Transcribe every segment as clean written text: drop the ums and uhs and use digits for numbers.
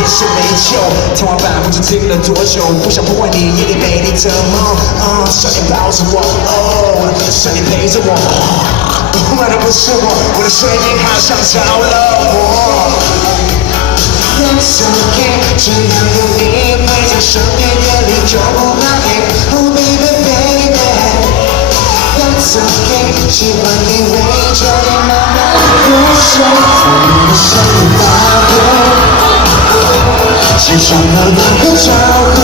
也是没救。天花板不知停了多久，不想破坏你夜里美丽的梦。少年抱着我，少年陪着我，坏的不是我的水平好像着了火。That's okay， 只要有你陪在身边，夜里就不怕黑。Oh baby baby。That's okay， 喜欢你围着你慢慢入睡，在你的身边打呼，起床后打个招呼，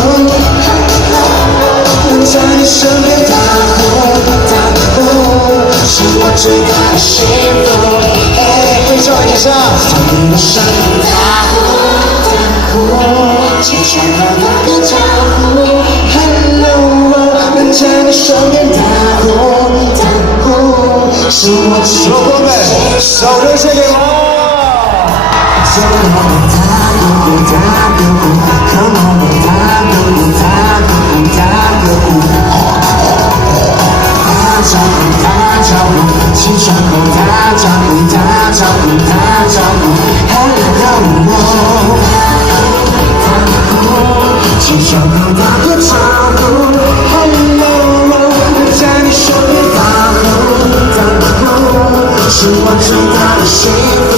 在你身边打呼，是我最大的幸福。会唱一下，在你的身边打呼，起床后打个招呼 ，Hello， 能在你身边打呼，是我最大的幸福。手都献给我。Come on， 打招呼，起床后打招呼，Hello， 起床后打个招呼 ，Hello， 在你身边打呼，是我最大的幸福。